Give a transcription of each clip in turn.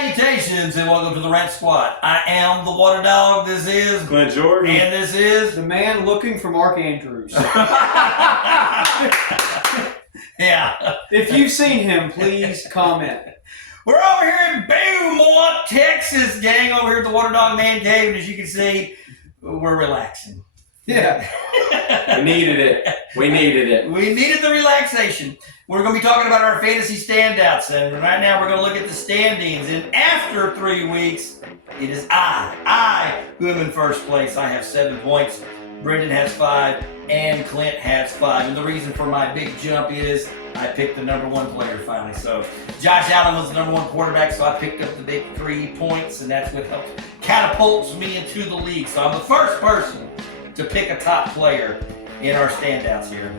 Salutations and welcome to the Rant Squad. I am the Water Dog. This is Clint Jordan. And this is the man looking for Mark Andrews. Yeah. If you've seen him, please comment. We're over here in Beaumont, Texas, gang, over here at the Water Dog Man Cave. And as you can see, we're relaxing. Yeah. We needed it. We needed the relaxation. We're going to be talking about our fantasy standouts. And right now we're going to look at the standings. And after 3 weeks, it is I who am in first place. I have 7 points. Brendan has 5. And Clint has 5. And the reason for my big jump is I picked the number 1 player finally. So Josh Allen was the number 1 quarterback, so I picked up the big 3 points. And that's what helped catapults me into the league. So I'm the first person to pick a top player in our standouts here.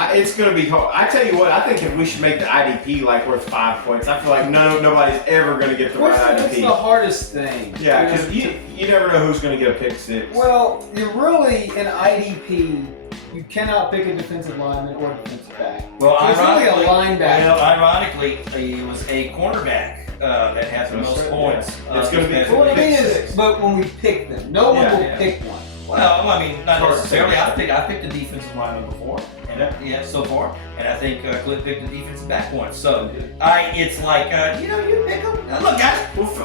It's going to be hard. I tell you what, I think if we should make the IDP like worth 5 points, I feel like nobody's ever going to get the right IDP. What's the hardest thing? Yeah, because you never know who's going to get a pick 6. Well, you're really in IDP. You cannot pick a defensive lineman or defensive back. Well, it's really a linebacker. Well, ironically, he was a cornerback that has the most points. It's going to be Well, it is, but when we pick them, no one will pick one. Well, I mean, not necessarily. I picked a defensive lineman before, and so far, and I think Clint picked a defensive back once. So, it's like you pick them. Now, look, guys, let's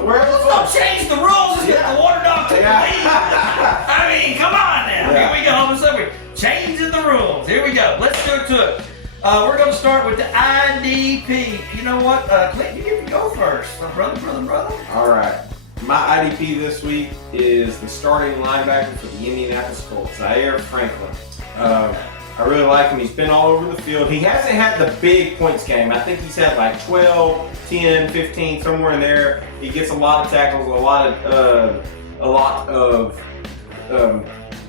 not change the rules. Let's get the Water Dog to the lead. I mean, come on now. Here we go. All of a sudden, we're changing the rules. Here we go. Let's go to it. We're going to start with the IDP. You know what, Clint? You get to go first, brother. All right. My IDP this week is the starting linebacker for the Indianapolis Colts, Zaire Franklin. I really like him. He's been all over the field. He hasn't had the big points game. I think he's had like 12, 10, 15, somewhere in there. He gets a lot of tackles, a lot of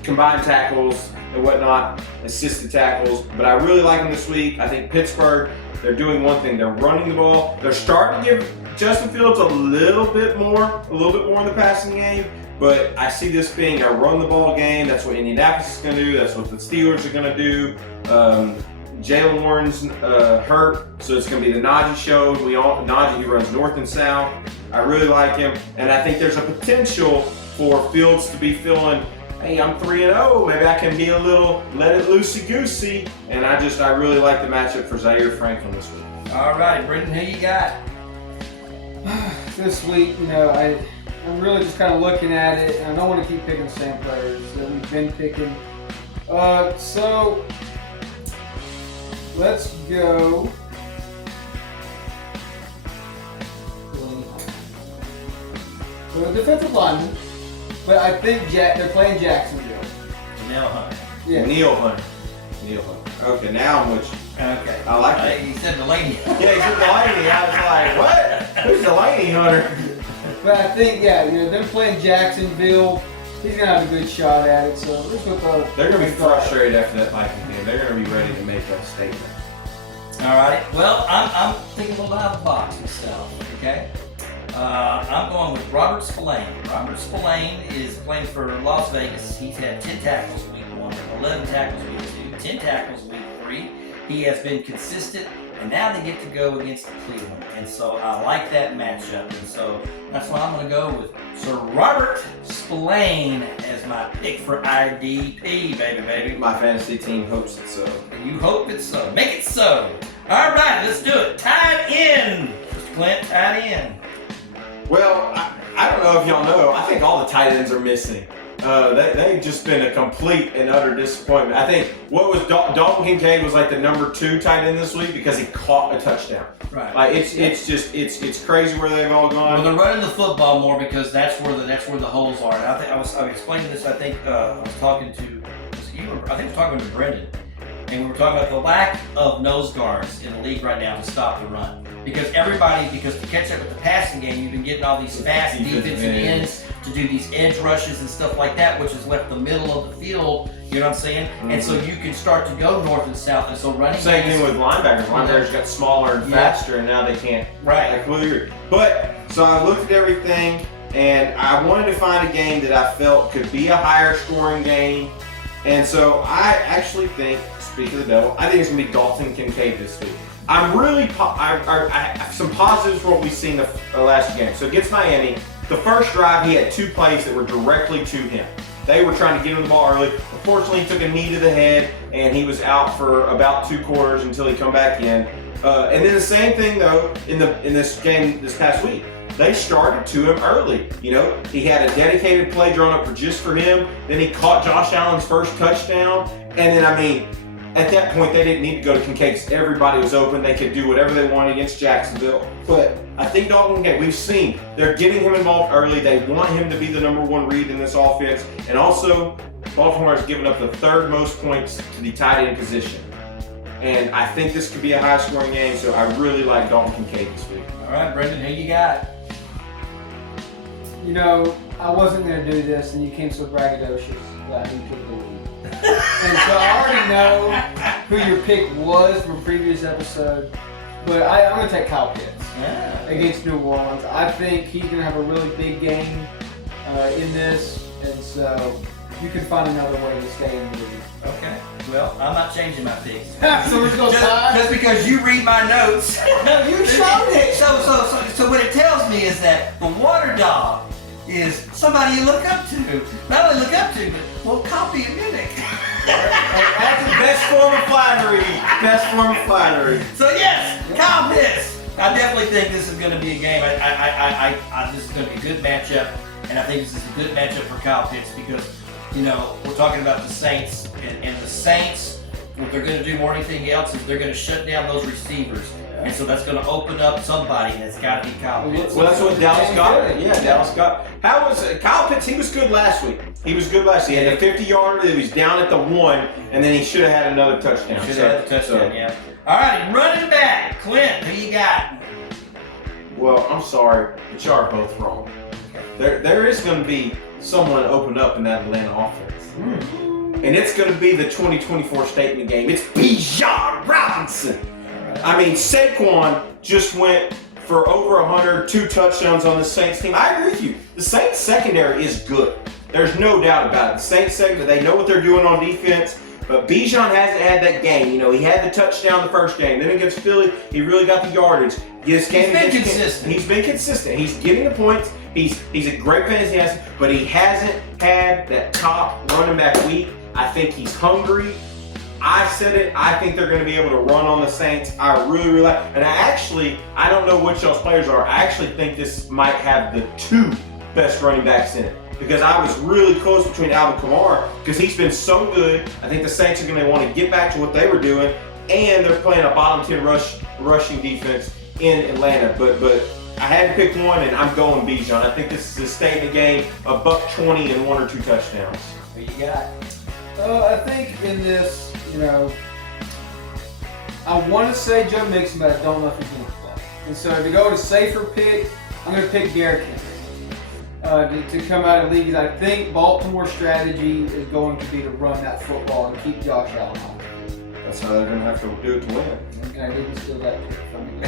combined tackles and whatnot, assisted tackles. But I really like him this week. I think Pittsburgh, they're doing one thing. They're running the ball. They're starting to give Justin Fields a little bit more in the passing game, but I see this being a run the ball game. That's what Indianapolis is going to do. That's what the Steelers are going to do. Jalen Warren's hurt, so it's going to be the Najee show. Najee, he runs north and south. I really like him, and I think there's a potential for Fields to be feeling, hey, I'm 3-0. Maybe I can be a little let it loosey-goosey, and I really like the matchup for Zaire Franklin this week. All right, Brendan, who you got? This week, I'm really just kind of looking at it, and I don't want to keep picking the same players that we've been picking. So let's go. So defensive lineman, but I think they're playing Jacksonville. Neil Hunter. Yeah. Neil Hunter. Okay, now I'm with you. Okay. I like it. He said Delaney. Yeah, he said Delaney. I was like, what? Who's Delaney, Hunter? But I think, them playing Jacksonville, he's going to have a good shot at it. So they're going to be frustrated after that Vikings game. They're going to be ready to make that statement. All right. Well, I'm thinking a little out of the box myself, okay? I'm going with Robert Spillane. Robert Spillane is playing for Las Vegas. He's had 10 tackles week 1, 11 tackles week 2, 10 tackles week 3. He has been consistent, and now they get to go against Cleveland. And so I like that matchup. And so that's why I'm going to go with Sir Robert Spillane as my pick for IDP, baby. My fantasy team hopes it so. And you hope it's so. Make it so. All right, let's do it. Tied in. Mr. Clint, tied in. Well, I don't know if y'all know. I think all the tight ends are missing. They've just been a complete and utter disappointment. I think what was Dalton Kincaid was like the number 2 tight end this week because he caught a touchdown. Right. Like it's crazy where they've all gone. Well, they're running the football more because that's where the holes are. And I was explaining this. I was talking to Brendan, and we were talking about the lack of nose guards in the league right now to stop the run. Because to catch up with the passing game, you've been getting all these fast defensive ends to do these edge rushes and stuff like that, which has left the middle of the field, you know what I'm saying? Mm-hmm. And so you can start to go north and south, and so running. Same thing with linebackers. Linebackers got smaller and faster, and now they can't. Right. But, so I looked at everything, and I wanted to find a game that I felt could be a higher scoring game. And so I actually think, speak of the devil, I think it's going to be Dalton Kincaid this week. I'm really, I have some positives for what we've seen the last game. So against Miami, the first drive, he had 2 plays that were directly to him. They were trying to get him the ball early. Unfortunately, he took a knee to the head, and he was out for about 2 quarters until he come back in. And then the same thing, though, in this game this past week. They started to him early. You know, he had a dedicated play drawn up just for him. Then he caught Josh Allen's first touchdown. And then, I mean, at that point, they didn't need to go to Kincaid because everybody was open. They could do whatever they wanted against Jacksonville. But I think Dalton Kincaid, we've seen, they're getting him involved early. They want him to be the #1 read in this offense. And also, Baltimore has given up the 3rd most points to the tight end position. And I think this could be a high-scoring game, so I really like Dalton Kincaid this week. All right, Brendan, who you got? You know, I wasn't going to do this, and you came so braggadocious that you took the lead. And so I already know who your pick was from a previous episode, but I'm going to take Kyle Pitts against New Orleans. I think he's going to have a really big game in this, and so you can find another way to stay in the league. Okay. Well, I'm not changing my picks. So we're going to tie? Just because you read my notes. No, you showed it. So what it tells me is that the water dog is somebody you look up to. Not only look up to, but will copy and mimic. That's the best form of flattery. Best form of flattery. So yes, Kyle Pitts. I definitely think this is going to be a game. This is going to be a good matchup, and I think this is a good matchup for Kyle Pitts because, you know, we're talking about the Saints, and the Saints, what they're going to do more than anything else is they're going to shut down those receivers. And so that's going to open up somebody, and it's got to be Kyle Pitts. Well, that's what Dallas got. Yeah, Dallas got. How was Kyle Pitts? He was good last week. He was good last week. He had a 50-yarder. He was down at the 1, and then he should have had another touchdown. Should have had a touchdown, yeah. All right, running back. Clint, who you got? Well, I'm sorry, but you are both wrong. There is going to be someone opened up in that Atlanta offense. And it's going to be the 2024 statement game. It's Bijan Robinson. I mean, Saquon just went for over 100, 2 touchdowns on the Saints team. I agree with you. The Saints secondary is good. There's no doubt about it. The Saints secondary, they know what they're doing on defense. But Bijan hasn't had that game. You know, he had the touchdown the first game. Then against Philly, he really got the yardage. This game He's been consistent. He's been consistent. He's getting the points. He's a great fantasy asset, but he hasn't had that top running back week. I think he's hungry. I said it. I think they're going to be able to run on the Saints. I really like. And I don't know which y'all's players are. I actually think this might have the 2 best running backs in it. Because I was really close between Alvin Kamara because he's been so good. I think the Saints are going to want to get back to what they were doing, and they're playing a bottom 10 rushing defense in Atlanta. But I had to pick one, and I'm going Bijan. I think this is a statement game, $120 and 1 or 2 touchdowns. Who you got? I think in this, you know, I want to say Joe Mixon, but I don't know if he's going to play. And so to go with a safer pick, I'm going to pick Derrick Henry. To come out of the league, I think Baltimore's strategy is going to be to run that football and keep Josh Allen on. That's how they're going to have to do it to win. And I didn't steal that pick from you.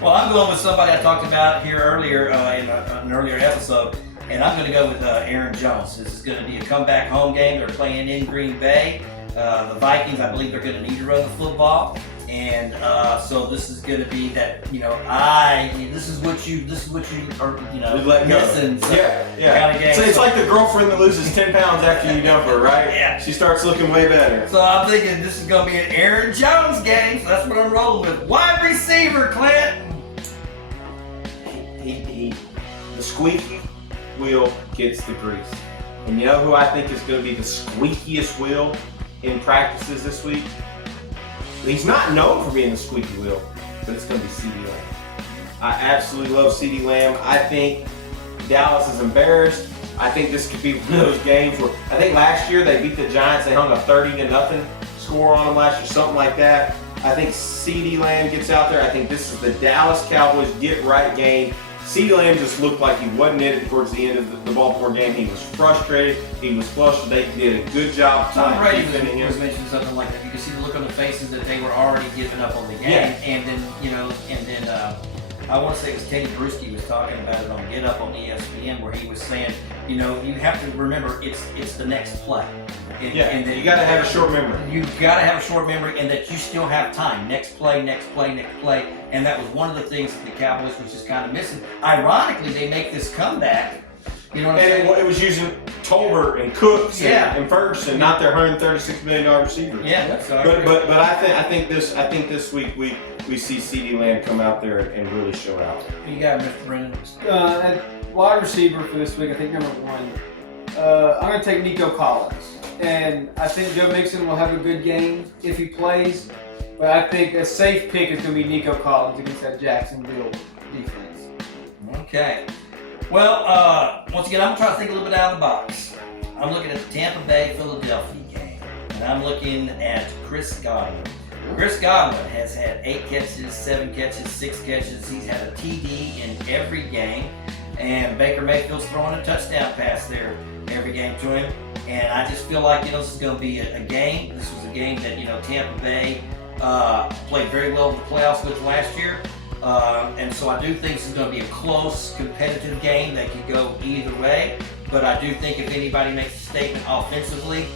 Well, I'm going with somebody I talked about here earlier in an earlier episode, and I'm going to go with Aaron Jones. This is going to be a comeback home game. They're playing in Green Bay. The Vikings, I believe, they're going to need to run the football. And so this is going to be that, you know, this is what you are, you know, missing. So yeah. Kind of game. So it's like the girlfriend that loses 10 pounds after you dump her, right? Yeah. She starts looking way better. So I'm thinking this is going to be an Aaron Jones game. So that's what I'm rolling with. Wide receiver, Clint. The squeaky wheel gets the grease. And you know who I think is going to be the squeakiest wheel in practices this week? He's not known for being the squeaky wheel, but it's going to be CeeDee Lamb. I absolutely love CeeDee Lamb. I think Dallas is embarrassed. I think this could be one of those games where I think last year they beat the Giants. They hung a 30-0 score on them last year, something like that. I think CeeDee Lamb gets out there. I think this is the Dallas Cowboys get-right game. CeeDee Lamb just looked like he wasn't in it towards the end of the Baltimore game. He was frustrated. He was flushed. They did a good job. Tom Brady was mentioning something like that. You can see the look on the faces that they were already giving up on the game. Yeah. And then, I want to say it was Teddy Bruschi was talking about it on Get Up on ESPN, where he was saying, you know, you have to remember it's the next play. And that you got to have a short memory. You got to have a short memory, and that you still have time. Next play, next play, next play. And that was one of the things that the Cowboys was just kind of missing. Ironically, they make this comeback. You know what I'm saying? And it was using Tolbert and Cooks and Ferguson, not their $136 million receiver. Yeah. So but I think this week we see CeeDee Lamb come out there and really show out. Who you got, Mr. Brennan? At wide receiver for this week, I think number 1. I'm going to take Nico Collins. And I think Joe Mixon will have a good game if he plays. But I think a safe pick is going to be Nico Collins against that Jacksonville defense. Okay. Well, once again, I'm trying to think a little bit out of the box. I'm looking at the Tampa Bay Philadelphia game, and I'm looking at Chris Godwin. Chris Godwin has had 8 catches, 7 catches, 6 catches. He's had a TD in every game, and Baker Mayfield's throwing a touchdown pass there every game to him. And I just feel like, this is going to be a game. This was a game that, Tampa Bay played very well in the playoffs with last year. And so I do think this is going to be a close, competitive game that could go either way. But I do think if anybody makes a statement offensively,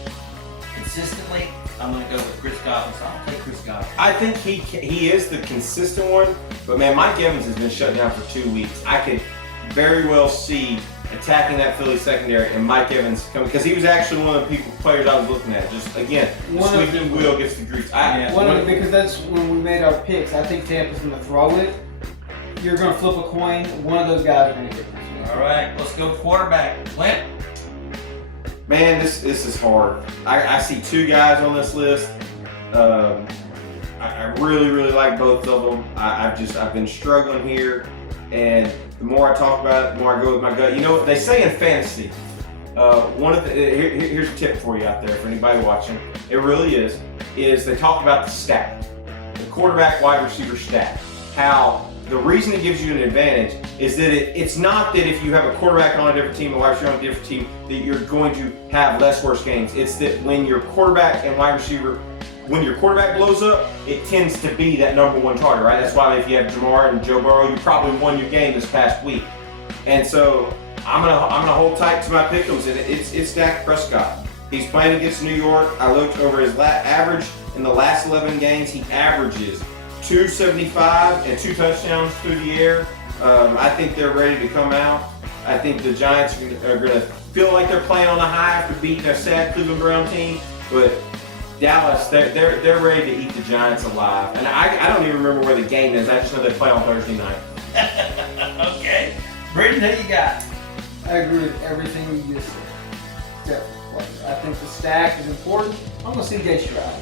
consistently, I'm going to go with Chris Godwin. So I'll take Chris Godwin. I think he is the consistent one. But, man, Mike Evans has been shut down for 2 weeks. I could very well see attacking that Philly secondary and Mike Evans coming, because he was actually one of the players I was looking at. Just, again, sweeping wheel gets the grease. Because that's when we made our picks. I think Tampa's going to throw it. You're going to flip a coin. One of those guys are going to get this. All right, let's go quarterback. Clint? Man, this is hard. I see 2 guys on this list. I really, really like both of them. I've been struggling here, and the more I talk about it, the more I go with my gut. You know what they say in fantasy? Here's a tip for you out there for anybody watching. It really is they talk about the stack, the quarterback wide receiver stack. How the reason it gives you an advantage is that it's not that if you have a quarterback on a different team and wide receiver on a different team that you're going to have less worse games. It's that when your quarterback and wide receiver, when your quarterback blows up, it tends to be that number 1 target, right? That's why if you have Jamar and Joe Burrow, you probably won your game this past week. And so I'm gonna hold tight to my pick'ems, and it's Dak Prescott. He's playing against New York. I looked over his average in the last 11 games. He averages 275 and 2 touchdowns through the air. I think they're ready to come out. I think the Giants are going to feel like they're playing on a high after beating a sad Cleveland Brown team, but Dallas, they're ready to eat the Giants alive. And I don't even remember where the game is. I just know they play on Thursday night. Okay. Brendan, who you got? I agree with everything you just said. Except for players. I think the stack is important. I'm going to see CJ Stroud.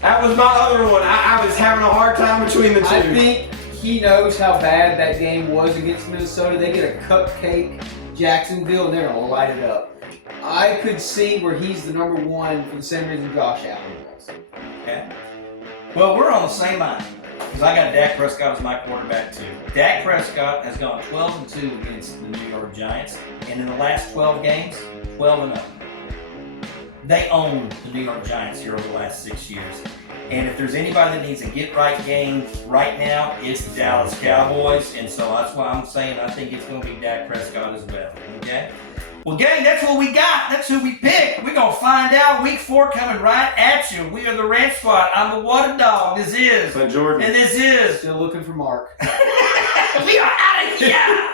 That was my other one. I was having a hard time between the 2. I think he knows how bad that game was against Minnesota. They get a cupcake Jacksonville, and they're going to light it up. I could see where he's the number 1 for the same reason Josh Allen was. Okay. Well, we're on the same mind, because I got Dak Prescott as my quarterback too. Dak Prescott has gone 12-2 against the New York Giants, and in the last 12 games, 12-0. They own the New York Giants here over the last 6 years. And if there's anybody that needs a get-right game right now, it's the Dallas Cowboys. And so that's why I'm saying I think it's going to be Dak Prescott as well. Okay? Well, gang, that's what we got. That's who we picked. We're going to find out. Week 4 coming right at you. We are the Rant Squad. I'm the Water Dog. This is. Clint Jordan. And this is. Still looking for Mark. We are out of here.